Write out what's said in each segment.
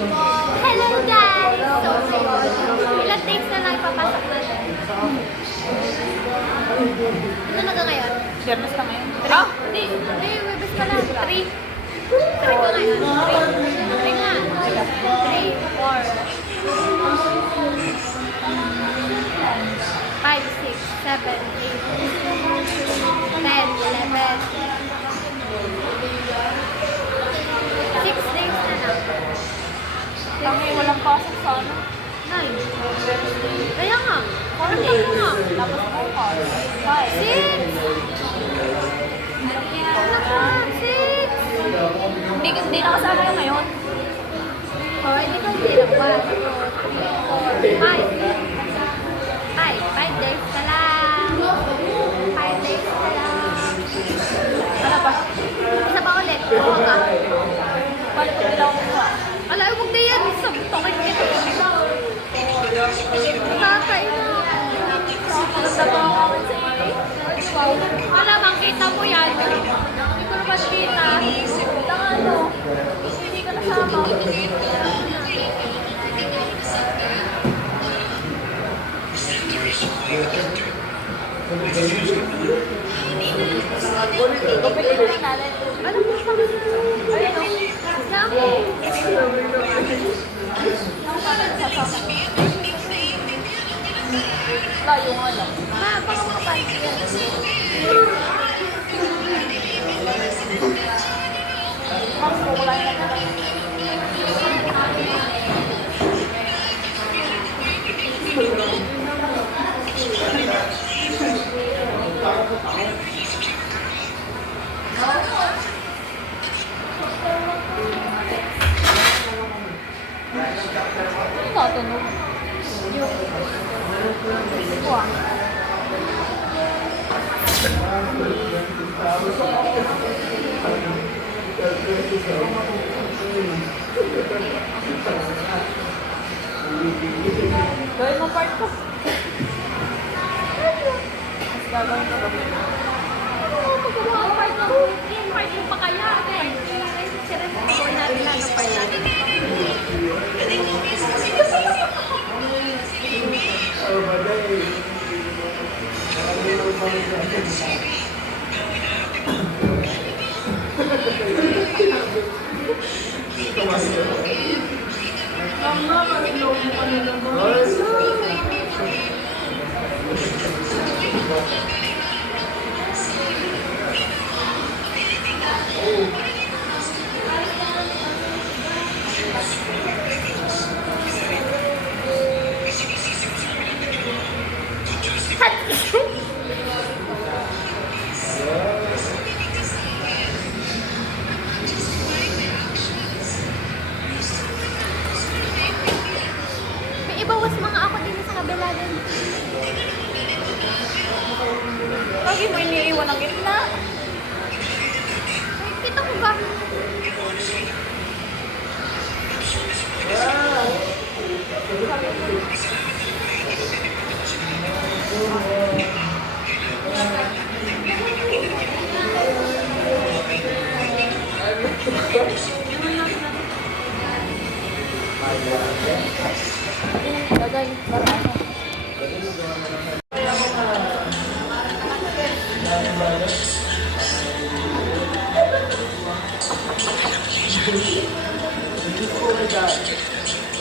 Hello guys! So ngayon, ilang takes na lang ipapasok natin? Ano na ngayon? Biyernes na ngayon. Ah! Hindi, hindi, Webes pala. Three. Three ko ngayon. Three. Three nga. Three, four. Five, six, seven, eight, ten, eleven. Six days na lang. Kami walang pasok sa ano. Nine. Kaya nga. Parang tatlo nga. Tapos bukas. Five. Six. Ano? Six. Hindi, hindi nakasama yung ngayon. Oh, hindi ko hindi lang. One, two, three, four, five. Five. Five days ka lang. Five days ka lang. Ano pa? Isa pa ulit. Buka ka. Paano ko bilang ko Ala, huwag na yan. Sabtokin kita. Nakakain na ako. Nagtatrabaho ako sa iyo. Wow. Wala bang kita mo yan? Hindi ko naman kita. Lang ano. Hindi ka nasama. Ano mo pa? Ayun o. Dami. Layo nga lang. Ma, baka mga panty yan. Gawin mo part ko. Mas gagawin ko. Oo, magawa ang part ko. Part mo pa kaya. Siyempre, gawin natin lang ang part natin.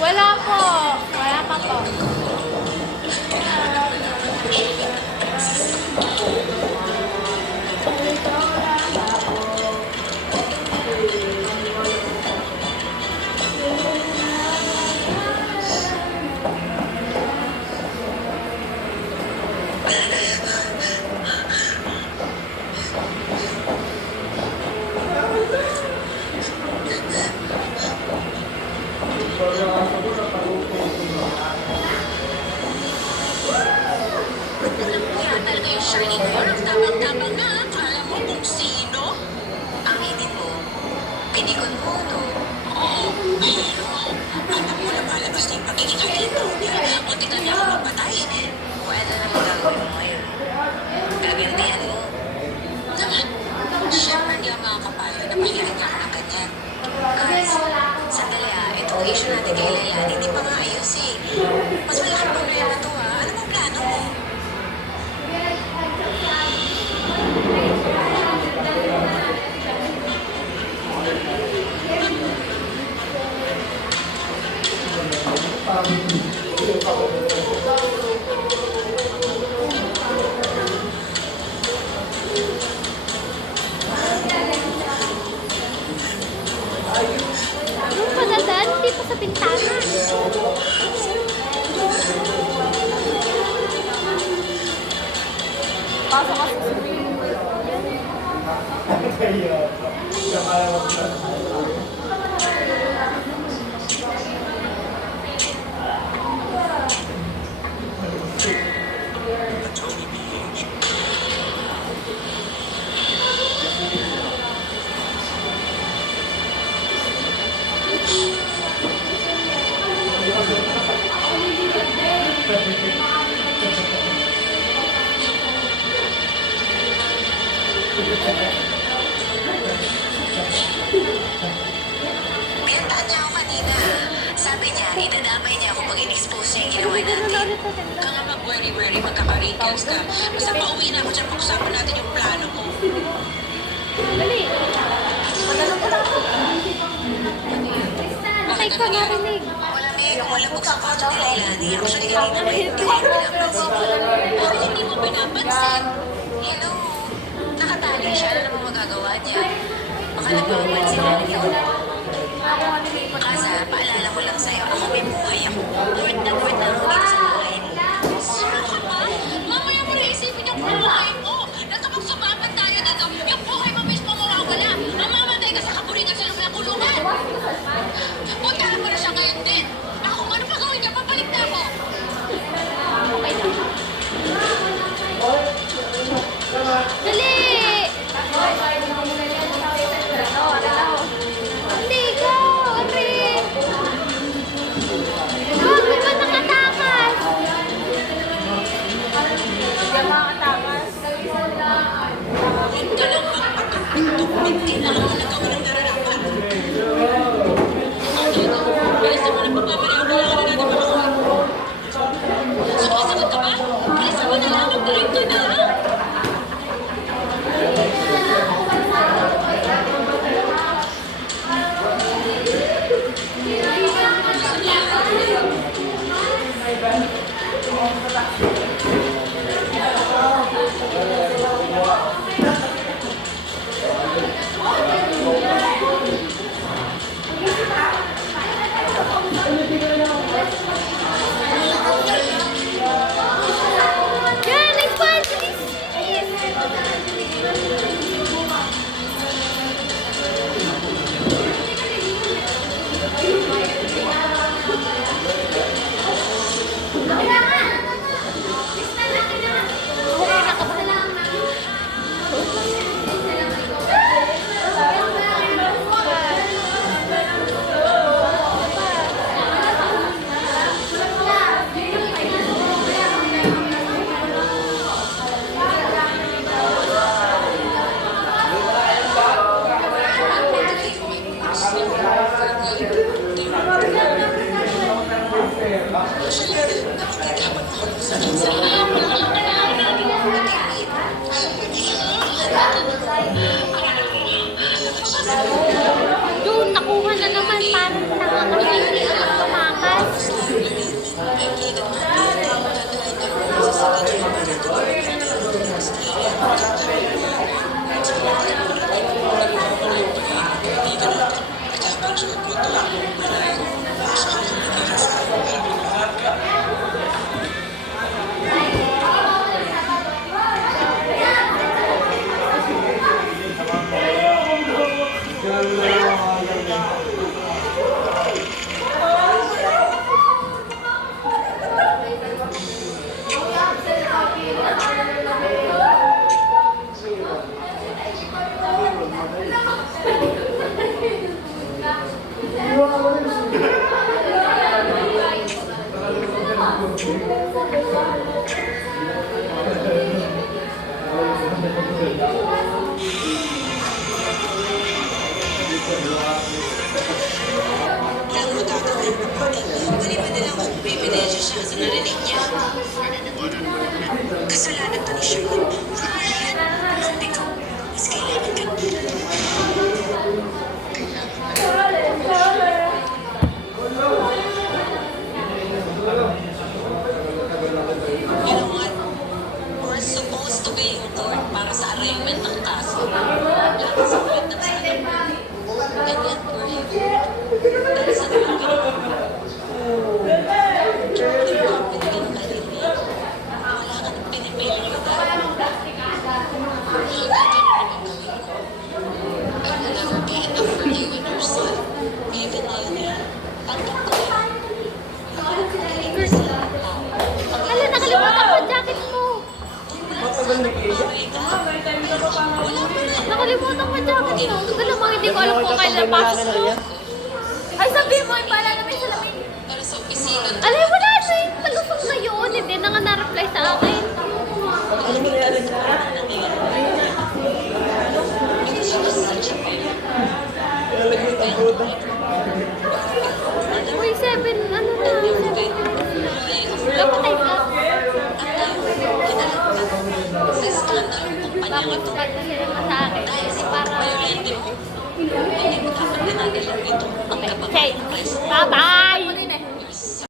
Wala po. Wala pa po. Talaga yung tinikon mo, no? Oo, mayroon. Alam mo, lumalabas na yung pagiging halino niya. Munti na niya ako mapatay. O ano na magagawin mo ngayon? Gagantihan mo. Naman, siyempre hindi ang mga kapayo na pahirin ka harapan niya. Guys, sandali ah, ito issue natin kailan yanin Yung pagdadan, hindi pa sa bintana. Pinuntahan niya ako kanina. Sabi niya, idadamay niya ako pag in-expose niya yung ginawa natin. Kaya nga mag-worry-worry, magkaka-wrinkles ka. Basta pauwi na ako dyan, pag-usapan natin yung plano mo. Dali. Magano ka lang. Patay ko narinig. Wala may kumalabog sa kwarto ni Lailani. Actually, kanina may hindi ko pinapansin. Hindi mo pinapansin? Hello? Nakatali siya. Ano naman magagawa niya? Baka nagpapansin na rin yun. Asa, paalala ko lang sa'yo, ako may buhay ako. Worth na worth na ako Mo na. Mag-drive ka na. Kasalanan to ni Sherlyn. Ang bigaw. Mas kailangan ka. You know what? Supposed to be in court para sa arraignment ng kaso. Lakas ulit ng sakit. Ganyan. Papasok mo. Ay, sabihin mo, pala namin sa lamin. Para sa opisina. Alay, wala na yung na yun. Hindi na nga na-reply sa akin. Uy, seven, ano na, seven. Kapatay ka. Sa skandalong kumpanya Bakit ito. ba na sila sa akin? Kasi para... Violente mo. Hindi mo